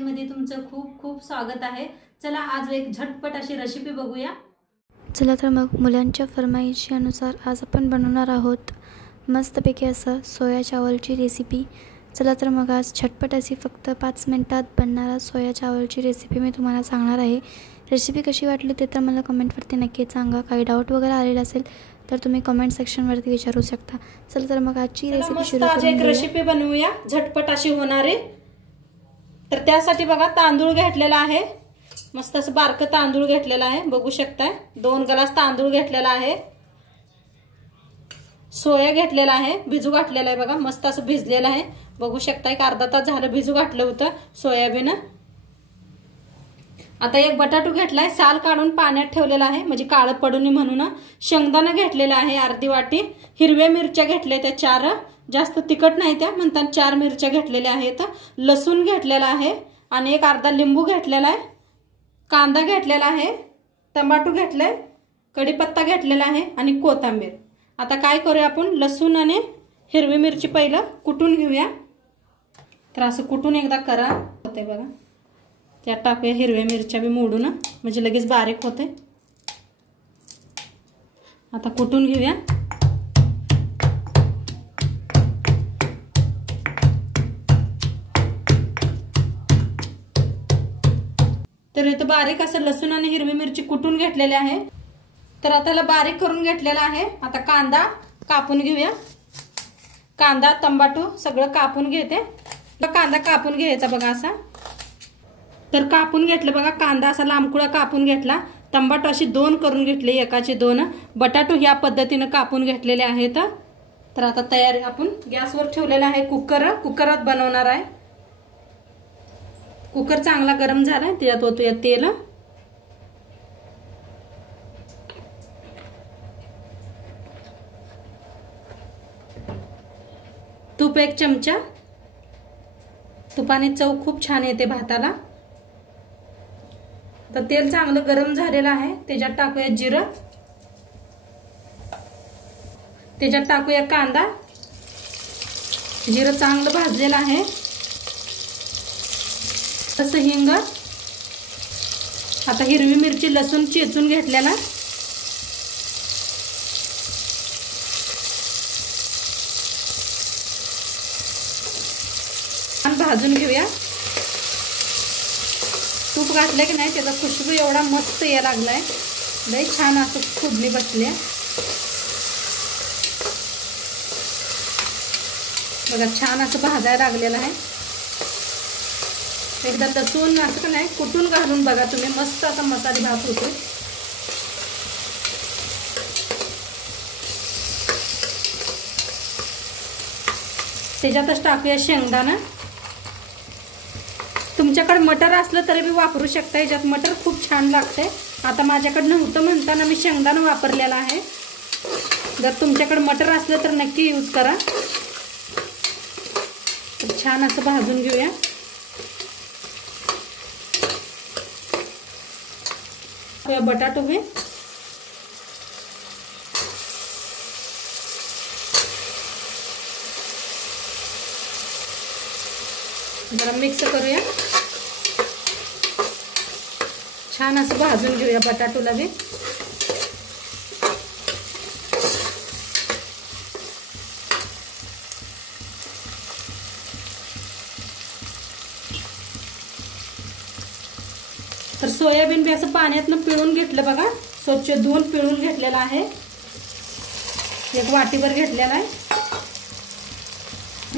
मध्ये तुमचं खूप खूप स्वागत आहे। चला आज एक झटपट अशी रेसिपी बघूया। चला तर मग मुलांच्या फरमाईशीनुसार आज आपण बनवणार आहोत मस्तपैकी असं सोया चावलची रेसिपी। चला तर मग आज झटपट अशी फक्त 5 मिनिटात बनणारा सोया चावलची रेसिपी मी तुम्हाला सांगणार आहे। रेसिपी कशी वाटली ते तर मला कमेंटवरती नक्की सांगा। काही डाऊट वगैरे आलेला असेल तर तुम्ही कमेंट सेक्शनवरती विचारू शकता। चला तर मग आजची रेसिपी सुरू करूया। आज एक रेसिपी बनवूया झटपट अशी होणारी। तर त्यासाठी बघा तांदूळ घेतलेला आहे, मस्त असं बारकं तांदूळ घेतलेला आहे, बघू शकताय 2 ग्लास तांदूळ घेतलेला आहे। सोया घेतलेला आहे, भिजू घातलेला आहे बघा, मस्त असं भिजलेला आहे, बघू शकताय। एक अर्धा तास झालं भिजू घातलं होतं सोयाबीन। आता एक बटाटू घेतलाय, साल काढून पाण्यात ठेवलेला आहे म्हणजे काळं पडू नये म्हणून। शेंगदाणा घेतलेला आहे अर्धी वाटी, हिरव्या मिरच्या घेतल्या त्या 4, जास्त तिखट नाही त्या म्हणतात 4 मिरच्या घेतलेल्या आहेत, लसूण घेतलेला आहे आणि एक अर्धा लिंबू घेतलेला आहे, कांदा घेतलेला आहे, टमाटो घेतलाय, कढीपत्ता घेतलेला आहे आणि कोथिंबीर। आता काय करूया आपण, लसूण आणि हिरवी मिरची पहिलं कुटून घेऊया। तर असं कुटून एकदा करा होते बघा, त्यात टाकूया हिरव्या मिरच्या बी मोडून म्हणजे लगेच बारीक होते। आता कुटून घेऊया। तर इथं बारीक असं लसूण आणि हिरवी मिरची कुटून घेतलेले आहे। तर आता त्याला बारीक करून घेतलेला आहे। आता कांदा कापून घेऊया, कांदा टमाटो सगळं कापून घेते। कांदा कापून घ्यायचा बघा असा, तर कापून घेतलं बघा, कांदा असा लांबकुळा कापून घेतला, टमाटो अशी 2 करून घेतले, एकाचे 2, बटाटो ह्या पद्धतीने कापून घेतलेले आहेत। तर आता तयारी आपण गॅसवर ठेवलेला आहे कुकरात बनवणार आहे। कुकर चांगला गरम झालाय, त्याच्यात ओतूया तेल, तूप 1 चमचा, तुपाने चव खूप छान येते भाताला। तर तेल चांगलं गरम झालेलं आहे, त्याच्यात टाकूया जिरं, त्याच्यात टाकूया कांदा, जिरं चांगलं भाजलेलं आहे, तसं हिंग, आता हिरवी मिरची लसूण चेचून घेतलेला, भाजून घेऊया। तूप घातलं की नाही त्याचा खुशबू एवढा मस्त यायला लागलाय, लय छान असं फुडणी बसल्या बघा, छान असं भाजायला लागलेलं आहे। एकदा लसूण असं का नाही कुटून घालून बघा तुम्ही, मस्त असा मसाले भात होतो। त्याच्यातच टाकूया शेंगदाणा, तुमच्याकडे मटर असलं तरी बी वापरू शकता, याच्यात मटर खूप छान लागते। आता माझ्याकडे नव्हतं म्हणताना मी शेंगदाणा वापरलेला आहे, जर तुमच्याकडे मटर असलं तर नक्की यूज करा। तर छान असं भाजून घेऊया। बटाटो बी जरा मिक्स करूया, छान असं भाजून घेऊया बटाटोला बी। तर सोयाबीन बी असं पाण्यातनं पिळून घेतलं बघा, स्वच्छ धुवून पिळून घेतलेला आहे, 1 वाटीभर घेतलेला आहे।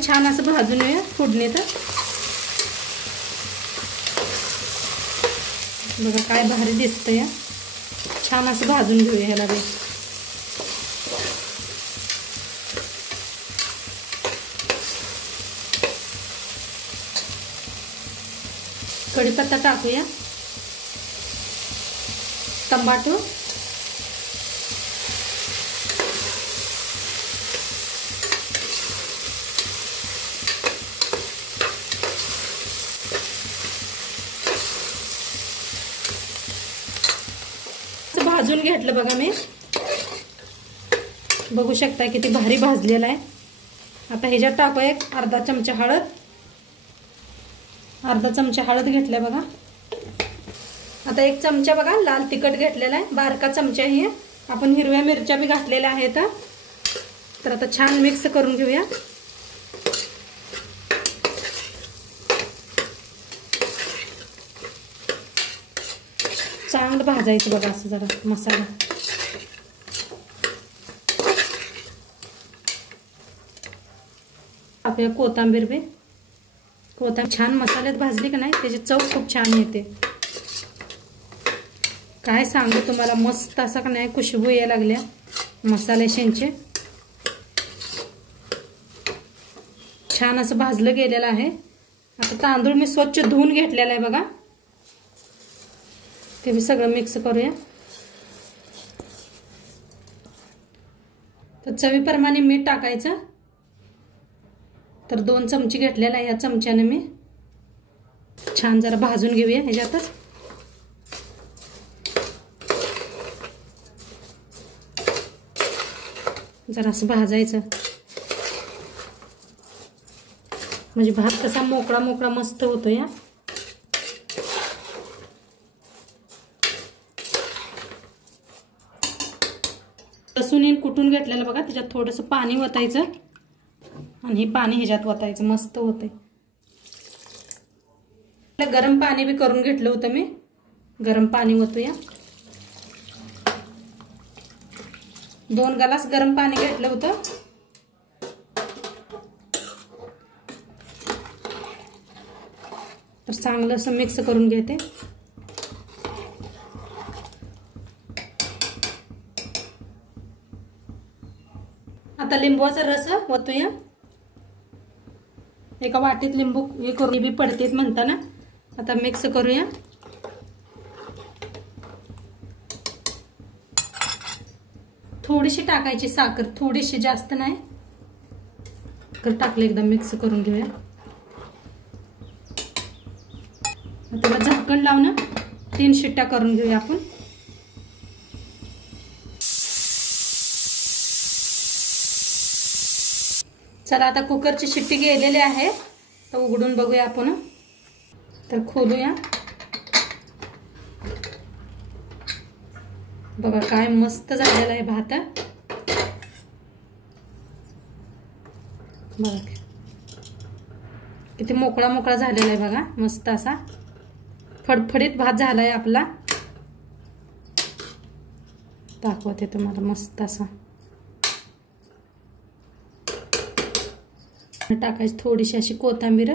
छान असं भाजून घेऊया फोडणीत बघा, काय भारी दिसतंय, छान असं भाजून घेऊया ह्याला बी। कढीपत्ता टाकूया, टमाटो, भाजून घेतलं बघा मी, बघू शकता किती भारी भाजलेला आहे। आता ह्याच्यात टाकूया 1 अर्धा चमचा हळद, अर्धा चमचा हळद घेतलाय बघा. आता 1 चमचा बघा लाल तिखट घेतलेला आहे. बारका चमचा ही आपण हिरव्या मिरच्या बी घातलेल्या आहेत. तर आता छान मिक्स करून घेऊया. चांगलं भाजायचं बघा असं जरा मसाला. आपल्या कोथिंबीर बी छान मसाल्यात भाजली का नाही त्याची चव खूप छान येते. काय सांगू तुम्हाला, मस्त असा का नाही खुशबू यायला लागल्या मसाल्याचे. छान असं भाजलं गेलेलं आहे. आता तांदूळ मी स्वच्छ धुवून घेतलेला आहे बघा. ते बी सगळं मिक्स करूया. तर चवीप्रमाणे मीठ टाकायचं. तर 2 चमचे घेतलेला आहे. या चमच्याने मी छान जरा भाजून घेऊया ह्याच्यातच. जरा असं भाजायचं म्हणजे भात कसा मोकळा मोकळा मस्त होतो. या लसूण कुटून घेतलेलं बघा. त्याच्यात थोडंसं पाणी वतायचं आणि हे पाणी ह्याच्यात वतायचं. मस्त होते. गरम पाणी बी करून घेतलं होतं मी. गरम पाणी वतूया. 2 ग्लास गरम पाणी घेतलं होतं. तर चांगलं असं मिक्स करून घेते. आता लिंबूचा रस वतूया. एका वाटीत लिंबू हे करून बी पडतेत म्हणताना. आता मिक्स करूया. थोडीशी टाकायची साखर, थोडीशी जास्त नाही. तर टाकले एकदम मिक्स करून घेऊया. त्याला झाकण लावून 3 शिट्ट्या करून घेऊया आपण. चला आता कुकरची शिट्टी गेलेली आहे. तर उघडून बघूया आपण. तर खोलूया. बघा काय मस्त झालेला आहे भात. बघा किती मोकळा मोकळा झालेला आहे बघा. मस्त असा फडफडीत भात झालाय आपला. दाखवते तुम्हाला मस्त असा. टाकायची थोडीशी अशी कोथिंबीर.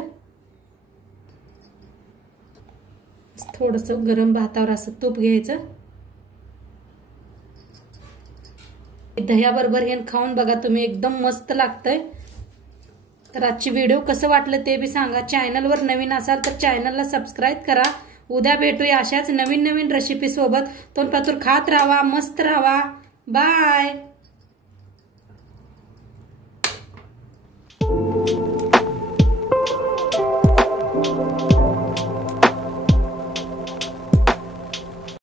थोडंसं गरम भातावर असं तूप घ्यायचं. दह्याबरोबर हे खाऊन बघा तुम्ही, एकदम मस्त लागतंय. तर आजची व्हिडिओ कसं वाटलं ते बी सांगा. चॅनलवर नवीन असाल तर चॅनलला सबस्क्राईब करा. उद्या भेटूया अशाच नवीन नवीन रेसिपी सोबत. तोंडपातूर खात राहा, मस्त राहा. बाय.